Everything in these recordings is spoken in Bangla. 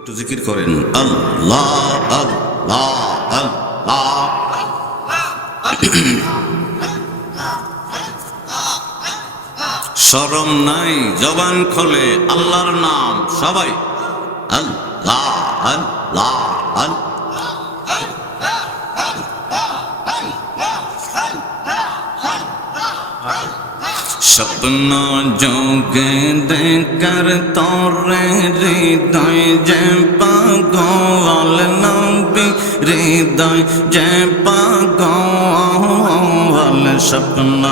একটু জিকির করেন আল্লাহ আল্লাহ আল্লাহ। শরম নাই, জবান খোলে আল্লাহর নাম সবাই আল্লাহ আল্লাহ আল্লাহ। স্বপ্ন যোগে দেখার তরে হৃদয় যে পাগল নবী, হৃদয় যে পাগল। স্বপ্ন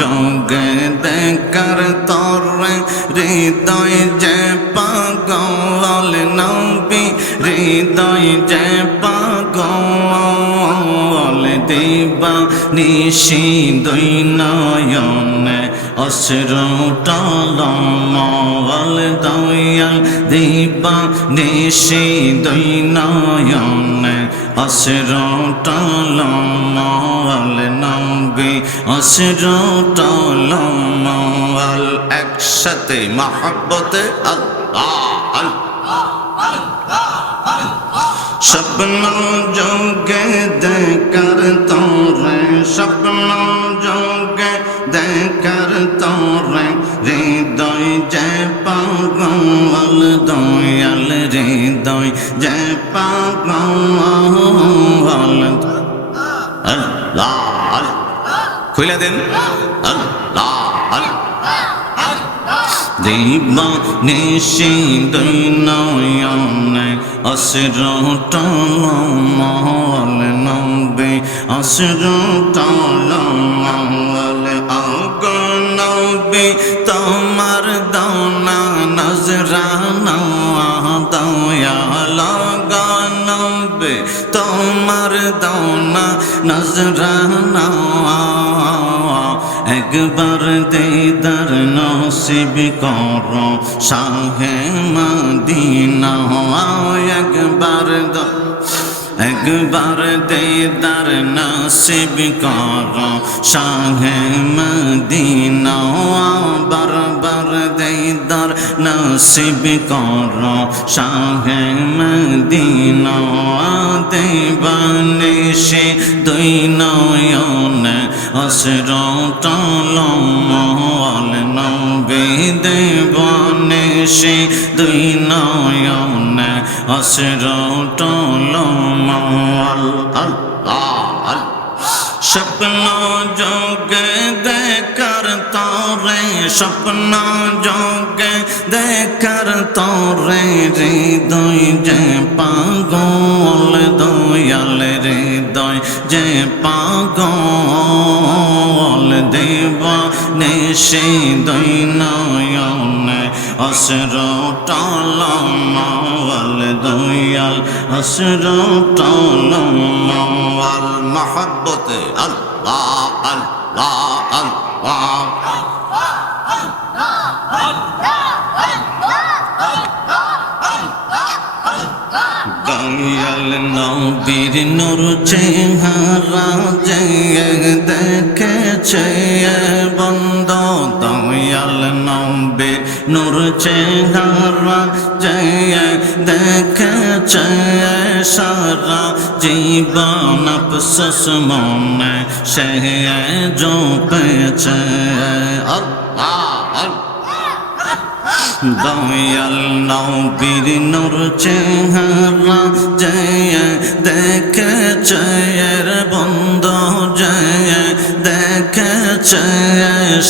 যোগে দেখার তরে হৃদয় যে পাগল নবী, হৃদয় যে পাগল। দিবা নিশি দুই নয়নে অশ্রু টলমল দয়াল, দিবা নিশি দুই নয়নে অশ্রু টলমল নবী, অশ্রু টলমল। একসাথে মহব্বতে আল্লাহ আল্লাহ। স্বপ্ন যোগে দেখার তোরে, স্বপ্ন যোগে দেখার তোরে হৃদয় যে পাগল দয়াল, হৃদয় যে পাগল। আল্লাহ খুলে দেন আল্লাহ দিবা নিশি দুই নয়নে অশ্রু টলমল নবী, অশ্রু টলমল। আগো নবী তোমার দানা নজরানা দয়াল, গো নবী তোমার দানা নজরানা। একবার দিদার নসিব করো শাহে মদিনা, একবার দিদার নসিব করো শাহে মদিনা। বারবার দিদার নসিব করো শাহে মদিনা। দেবানিশি দুই নয়নে অশ্রু টলমল নবী, দেবানিশি দুই নয়নে অশ্রু টলমল। আল্লাহ স্বপ্ন যোগে দেখার তোরে, স্বপ্ন যোগে দেখার তোরে হৃদয় যে পাগল দয়াল, হৃদয় যে পাগল। দেবা নিশি দুই নয়নে অশ্রু টলমল দয়াল, অশ্রু টলমল। মহব্বতে আল্লাহ আল্লাহ আল্লাহ। দয়াল নবীর নূর চেহারা যে দেখেছে বন্দ, দয়াল নবীর নূর চেহারা যে দেখেছে সারা জীবন আফসোস মনে সে জপেছে আল্লাহ। দয়াল নবীর নূর চেহারা যে দেখেছে বন্ধু, যে দেখেছে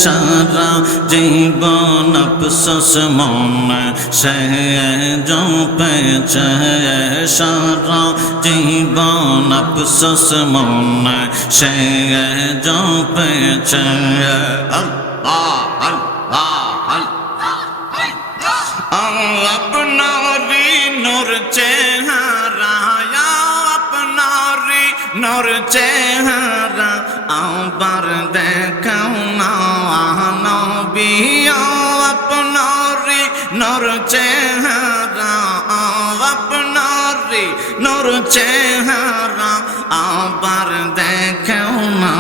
সারা জীবন আফসোস মনে সে জপেছে সারা জীবন আফসোস মনে সে জপেছে আল্লাহ আল্লাহ। আপনারি নূর চেহারা, আপনারি নূর চেহারা আবার দেখাও না নবী, আপনারি নূর চেহারা, আপনারি নূর চেহারা আবার দেখাও না।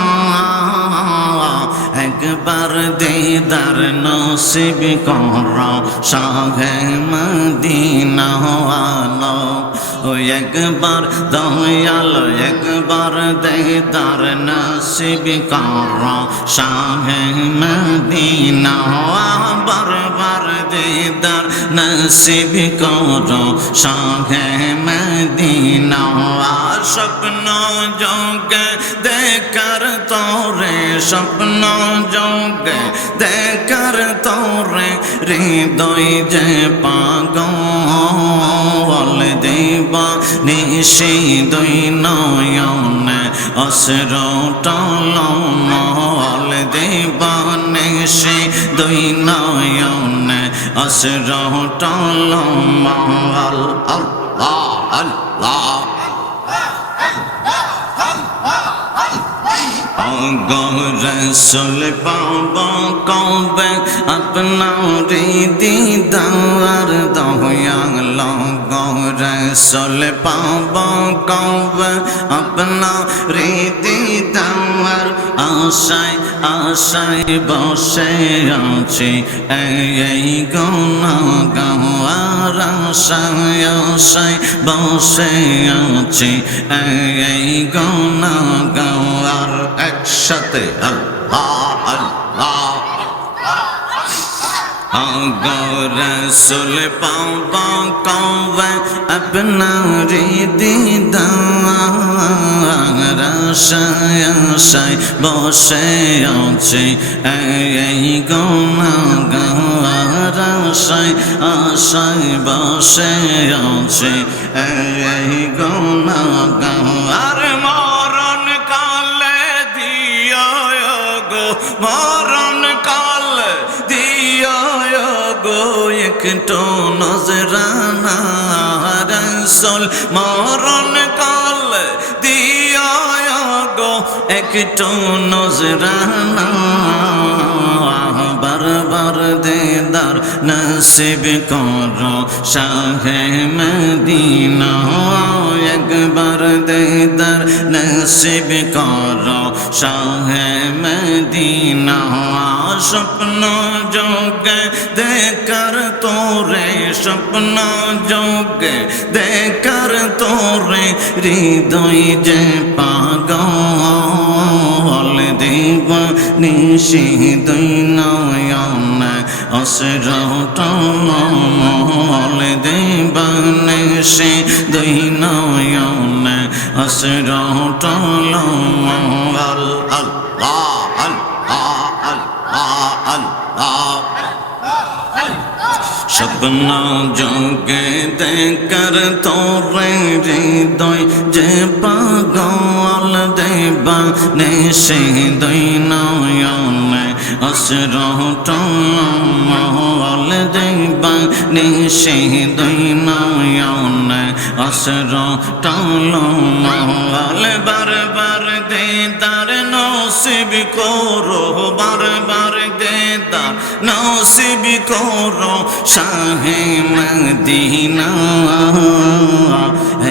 একবার দিদার নসিব করো শাহে মদিনা ওয়ালো ও একবার দয়াল একবার দিদার নসিব করো শাহে মদিনা বারবার দিদার নসিব করো শাহে মদিনা স্বপ্ন যোগে দেখার তোরে স্বপ্ন যোগে দেখার তোরে হৃদয় যে পাগল দেবা নিশি দুই নয়নে অশ্র টলমল দেবা নিশি দুই নয়নে অশ্র টলমল আল্লাহ আল্লাহ রসুল পাবো কবে আপনারি দিদার দয়াল রসুল পাবো কবে আপনারি দিদার আশায় আশায় বসে আছি এই গুনাহগার আশায় আশায় বসে আছি এই গুনাহগার একসাথে আল্লাহ আল্লাহ রসুল পাওয়া কবে আপনারি দিদার আশায় আশায় বসে আছে এই গুনাহগার আশায় আশায় বসে আছে এই গুনাহগার মরণ কালে দিও গো মরণ কালে দিও গো একটু নজরানা রসুল মরণ কালে দিও গো একটু নজরানা বারবার দিদার নসিব করো শাহে মদিনা একবার দিদার নসিব করো শাহে মদিনা স্বপ্ন যোগে দেখার তোরে স্বপ্ন যোগে দেখার তোরে হৃদয় যে পাগল দেব নিশি দুই নয়নে অশ্র টলমল দেব নিশি দুই নয়নে অশ্র টলমল আল্লাহ আল্লাহ আল্লাহ আল্লাহ স্বপ্ন যোগে দেখার তোরে হৃদয় যে পাগল দেবা নিশি দুই নয়নে অশ্র টলমল দেবা নিশি দুই নয়নে অশ্র টলমল বারবার দিদার নসিব করো বারবার দিদার নসিব করো শাহে মদিনা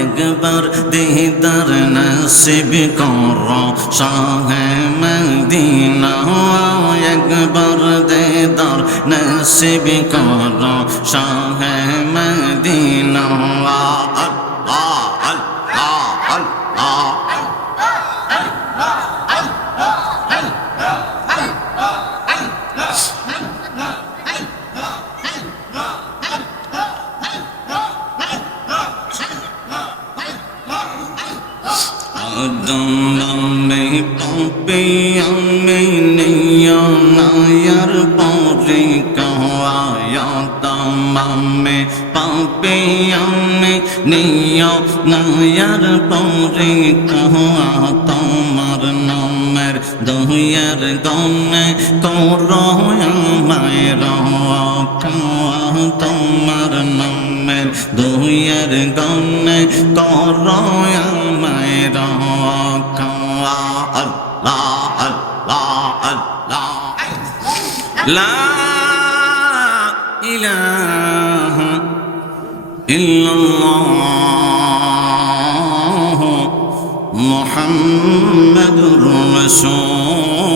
একবার দিদার নসিব করো শাহে মদিনা একবার দিদার নসিব করো শাহে মদিনা আল্লাহ আল্লাহ আল্লাহ দমে পপে আমি নিয়া নায়ার পরে কওয়া দমে পপে আমি নিয়া নায়ার পরে কওয়া তোমার নামের দয়ার গনে করো আমায় রক্ষা তোমার নামের দয়ার গনে করো আমায় রক্ষা আল্লাহ আল্লাহ আল্লাহ লা ইলাহা ইল্লাল্লাহ মুহাম্মাদুর রাসূলুল্লাহ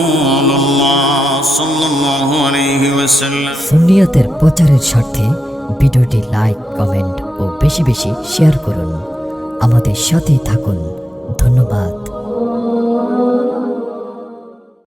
সাল্লাল্লাহু আলাইহি ওয়াসাল্লাম। সুন্নিয়তের প্রচারের স্বার্থে ভিডিওটি লাইক, কমেন্ট ও বেশি বেশি শেয়ার করুন। আমাদের সাথেই থাকুন। ধন্যবাদ।